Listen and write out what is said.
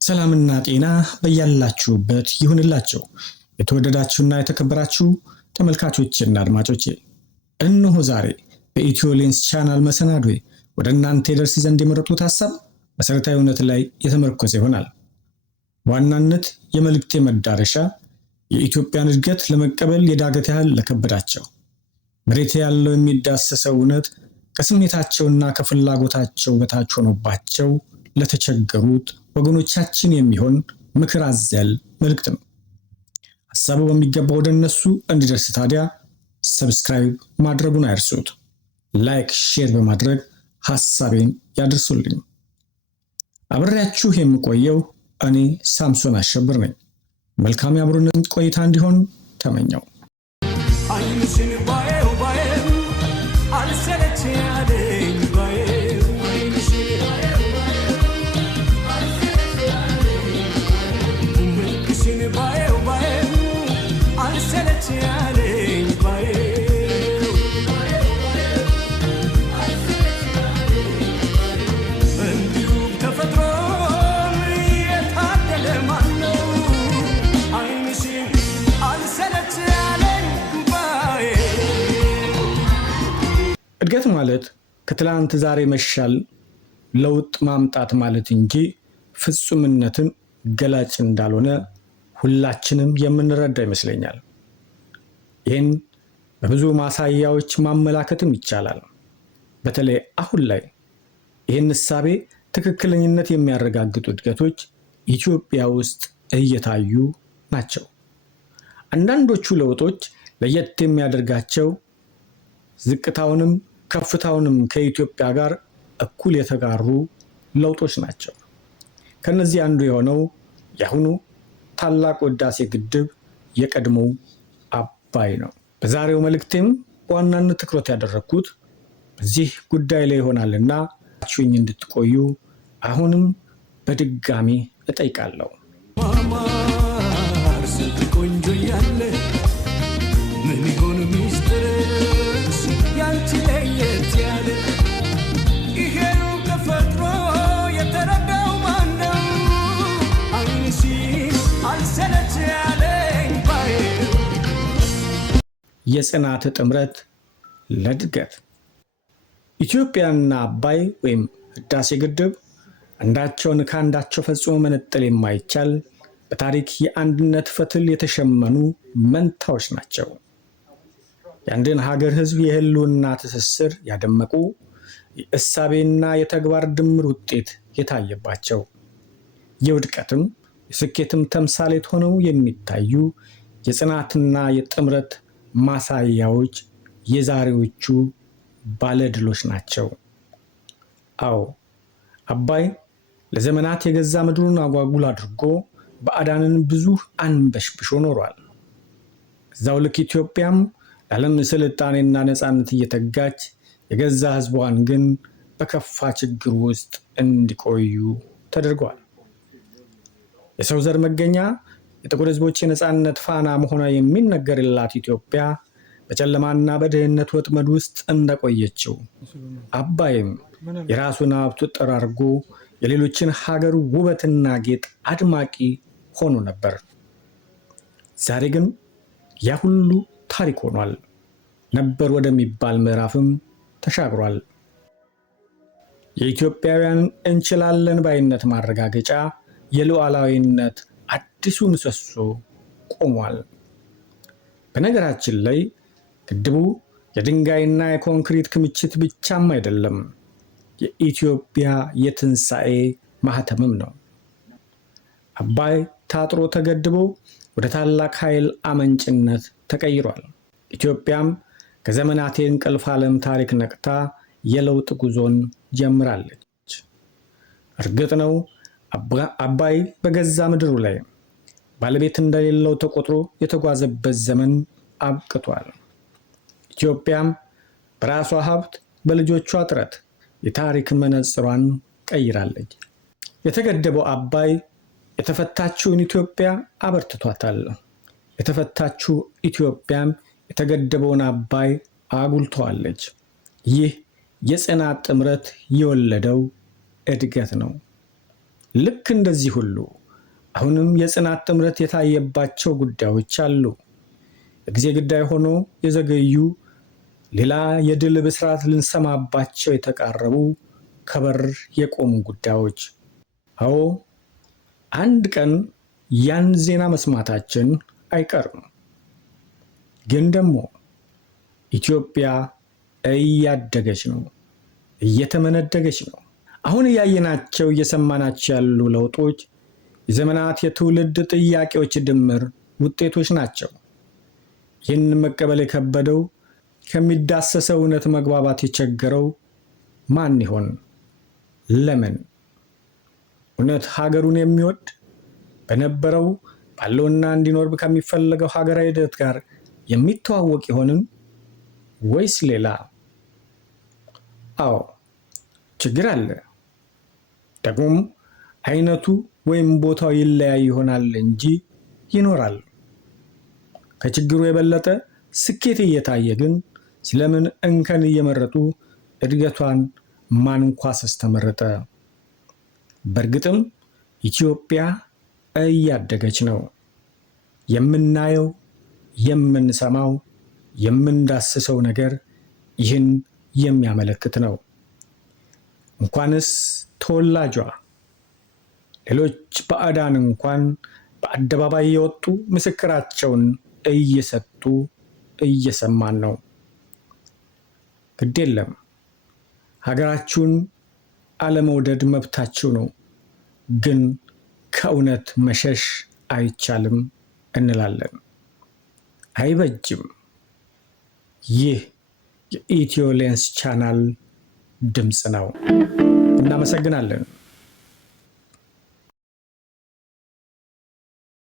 ሰላምና ጤና በያላችሁበት ይሁንላችሁ። የተወደዳችሁና የተከበራችሁ ተመልካቾችና አድማጮቼ እነሆ ዛሬ በኢትዮ ሌንስ ቻናል መሰናዶዬ ወደ እናንተ ይደርስ ዘንድ የመረጡት ሐሳብ መሰረታዊ እውነት ላይ የተመረኮዘ ይሆናል። ዋናነት የመልእክቴ መዳረሻ የኢትዮጵያን እድገት ለመቀበል የዳገት ያህል ለከበዳቸው፣ መሬት ያለው የሚዳሰሰው እውነት ከስሜታቸውና ከፍላጎታቸው በታች ሆኖባቸው ለተቸገሩት ወገኖቻችን የሚሆን ምክር አዘል መልእክት ነው። ሐሳቡ በሚገባ ወደ እነሱ እንዲደርስ ታዲያ ሰብስክራይብ ማድረጉን አይርሱት። ላይክ፣ ሼር በማድረግ ሐሳቤን ያድርሱልኝ። አብሬያችሁ የምቆየው እኔ ሳምሶን አሸብር ነኝ። መልካም የአብሮነት ቆይታ እንዲሆን ተመኘው። አይንሽን ባየው ባየው አልሰለች ያለኝ ባየው አይንሽን ባየው ባየው አልሰለች ያለኝ ባየው እንዲሁ ተፈጥሮ የታደለ ማነው አይንሽን አልሰለች ያለኝ ባየው። እድገት ማለት ከትላንት ዛሬ መሻል ለውጥ ማምጣት ማለት እንጂ ፍጹምነትን ገላጭ እንዳልሆነ ሁላችንም የምንረዳ ይመስለኛል። ይህን በብዙ ማሳያዎች ማመላከትም ይቻላል። በተለይ አሁን ላይ ይህን እሳቤ ትክክለኝነት የሚያረጋግጡ እድገቶች ኢትዮጵያ ውስጥ እየታዩ ናቸው። አንዳንዶቹ ለውጦች ለየት የሚያደርጋቸው ዝቅታውንም ከፍታውንም ከኢትዮጵያ ጋር እኩል የተጋሩ ለውጦች ናቸው። ከነዚህ አንዱ የሆነው የአሁኑ ታላቁ ህዳሴ ግድብ የቀድሞው አባይ ነው። በዛሬው መልእክቴም በዋናነት ትኩረት ያደረግኩት በዚህ ጉዳይ ላይ ይሆናልና አችሁኝ እንድትቆዩ አሁንም በድጋሚ እጠይቃለሁ። ማማር ስንት ቆንጆ ያለ ምን ይሆን ሚስጥርሽ ያንቺ ለየት ያለ ይሄው ተፈጥሮ የተረዳው ማነው አይንሽ አልሰለች ያለኝ ባየው። የጽናት ጥምረት ለእድገት ኢትዮጵያና አባይ ወይም ህዳሴ ግድብ አንዳቸውን ከአንዳቸው ፈጽሞ መነጠል የማይቻል በታሪክ የአንድነት ፈትል የተሸመኑ መንታዎች ናቸው። የአንድን ሀገር ህዝብ የህልውና ትስስር ያደመቁ የእሳቤና የተግባር ድምር ውጤት የታየባቸው የውድቀትም የስኬትም ተምሳሌት ሆነው የሚታዩ የጽናትና የጥምረት ማሳያዎች የዛሬዎቹ ባለድሎች ናቸው። አዎ አባይ ለዘመናት የገዛ ምድሩን አጓጉል አድርጎ ባዕዳንን ብዙ አንበሽብሾ ኖሯል። እዛው ልክ ኢትዮጵያም ለዓለም ስልጣኔና ነፃነት እየተጋች የገዛ ህዝቧን ግን በከፋ ችግር ውስጥ እንዲቆዩ ተደርጓል። የሰው ዘር መገኛ የጥቁር ህዝቦች የነፃነት ፋና መሆኗ የሚነገርላት ኢትዮጵያ በጨለማና በድህነት ወጥመድ ውስጥ እንደቆየችው አባይም የራሱን ሀብት ጠራርጎ የሌሎችን ሀገር ውበትና ጌጥ አድማቂ ሆኖ ነበር። ዛሬ ግን ያ ሁሉ ታሪክ ሆኗል። ነበር ወደሚባል ምዕራፍም ተሻግሯል። የኢትዮጵያውያን እንችላለን ባይነት ማረጋገጫ የሉዓላዊነት አዲሱ ምሰሶ ቆሟል። በነገራችን ላይ ግድቡ የድንጋይና የኮንክሪት ክምችት ብቻም አይደለም፣ የኢትዮጵያ የትንሣኤ ማህተምም ነው። አባይ ታጥሮ ተገድቦ ወደ ታላቅ ኃይል አመንጭነት ተቀይሯል። ኢትዮጵያም ከዘመናት የእንቅልፍ ዓለም ታሪክ ነቅታ የለውጥ ጉዞን ጀምራለች። እርግጥ ነው አባይ በገዛ ምድሩ ላይ ባለቤት እንደሌለው ተቆጥሮ የተጓዘበት ዘመን አብቅቷል። ኢትዮጵያም በራሷ ሀብት በልጆቿ ጥረት የታሪክ መነጽሯን ቀይራለች። የተገደበው አባይ የተፈታችውን ኢትዮጵያ አበርትቷታል። የተፈታችው ኢትዮጵያም የተገደበውን አባይ አጉልተዋለች። ይህ የጽናት ጥምረት የወለደው እድገት ነው። ልክ እንደዚህ ሁሉ አሁንም የጽናት ጥምረት የታየባቸው ጉዳዮች አሉ። የጊዜ ጉዳይ ሆኖ የዘገዩ ሌላ የድል ብስራት ልንሰማባቸው የተቃረቡ ከበር የቆሙ ጉዳዮች። አዎ አንድ ቀን ያን ዜና መስማታችን አይቀርም። ግን ደግሞ ኢትዮጵያ እያደገች ነው፣ እየተመነደገች ነው። አሁን እያየናቸው እየሰማናቸው ያሉ ለውጦች የዘመናት የትውልድ ጥያቄዎች ድምር ውጤቶች ናቸው። ይህን መቀበል የከበደው ከሚዳሰሰው እውነት መግባባት የቸገረው ማን ይሆን? ለምን? እውነት ሀገሩን የሚወድ በነበረው ባለውና እንዲኖር ከሚፈለገው ሀገራዊ ሂደት ጋር የሚተዋወቅ ይሆንን ወይስ ሌላ? አዎ ችግር አለ። ደግሞም አይነቱ ወይም ቦታው ይለያይ ይሆናል እንጂ ይኖራል። ከችግሩ የበለጠ ስኬት እየታየ ግን ስለምን እንከን እየመረጡ እድገቷን ማንኳሰስ ተመረጠ? በእርግጥም ኢትዮጵያ እያደገች ነው። የምናየው፣ የምንሰማው፣ የምንዳስሰው ነገር ይህን የሚያመለክት ነው። እንኳንስ ተወላጇ ሌሎች ባዕዳን እንኳን በአደባባይ የወጡ ምስክራቸውን እየሰጡ እየሰማን ነው። ግድ የለም፣ ሀገራችሁን አለመውደድ መብታችሁ ነው፣ ግን ከእውነት መሸሽ አይቻልም እንላለን። አይበጅም። ይህ የኢትዮ ሌንስ ቻናል ድምፅ ነው። እናመሰግናለን።